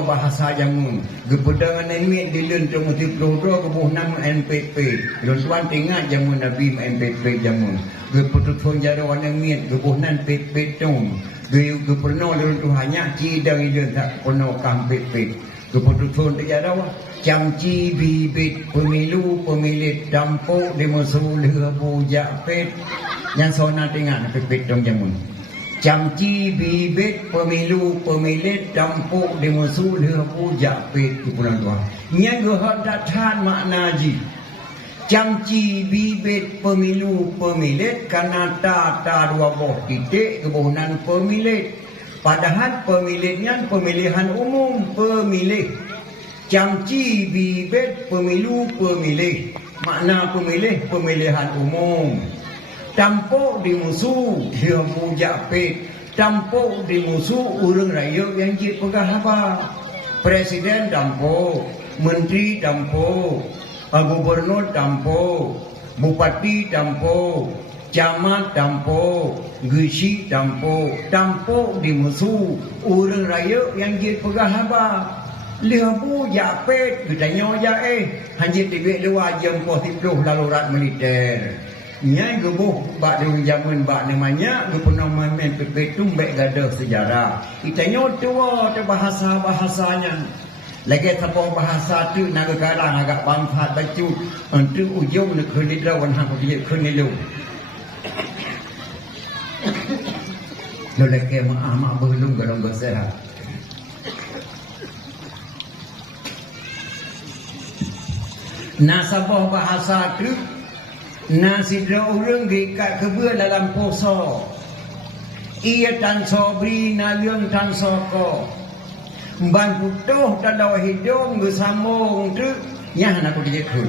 bahasa jamun gepedangan ini dilun temu tipro-pro kebuh nama NPP lun tuan tengah jamun nabi NPP jamun gepetut fon jaro wana miet gebuh nan PP tong geperno lun tu hanya cidang idun tak perno kam PP gepetut fon jaro camci bibit pemilu pemilit dampo demosul buja pet yang sona tengah PP tong jamun camci bibit pemilu pemilit dampuk demosul puja pet di bulan tua yang gehadat tan makna ji camci bibit pemilu pemilit karena ta dua boh titik kebohnan pemilit padahal pemilihnya pemilihan umum pemilih camci bibit pemilu pemilih makna pemilih pemilihan umum tampuk di musuh dia puja pet tampuk di musuh urang raya yang je pegah apa presiden tampuk menteri tampuk gubernur tampuk bupati tampuk camat tampuk gisi tampuk di musuh urang raya yang je pegah apa lihat puja pet ditanya aja hanjit tibik luar jam posipluh lalurat militer nyai gebuh bak di zaman bak namanya gepernah main PP tumbek gadah sejarah itanya tua tu bahasa-bahasanya lagi tapong bahasa tu naga karang agak bangfat baju untuk ujung nak kena drawan hang dia kena lu lo lagi mak belum galong sehat nasabah bahasa tu nasi orang gikat kebua dalam poso ia tan sobri naliang tan soko ban putuh dalam hidung bersambung tu nyah nak dia ke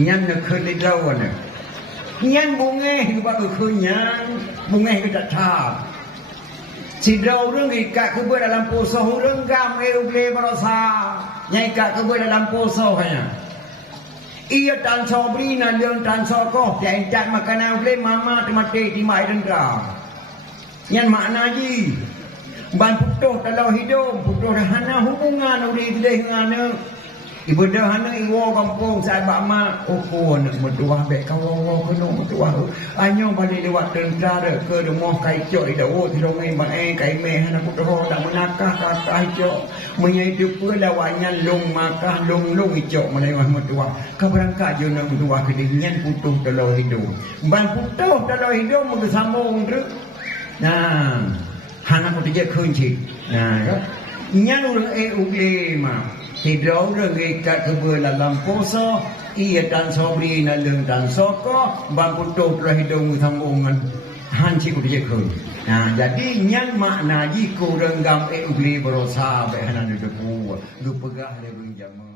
nyan nak ke dawan nyan bunga buat ke nyan bunga ke tak tap si orang gikat kebua dalam poso orang gam ble berasa nyai kat kebua dalam poso kaya ia tan sobri na leung tan soko dia encat makanan boleh mama tu mati di mai dendra yang makna ji ban putuh dalam hidup putuh hana hubungan uri dileh ngana ibu dah hana iwo kampung sai bak mak oh nak metuah bek kawo kono metuah anyo balik lewat dendra ke demoh kai cok ida ti dongeng bang kai meh hana putuh dak menakah kakah cok menyai tu pula lawannya long makah long icok melewah metuah keberangkat je nak metuah kedingian putuh dalam hidup ban putuh dalam hidup bersambung tu nah hana ko dia kunci nah nyan urang mah tidak orang ikat kebua dalam poso ia dan sobri na leung dan soko ban putuh dalam hidup bersambungan hanci ko dia kun nah jadi nyan makna ji ko renggam ugli berosa be hanan de pu du pegah le bung jamu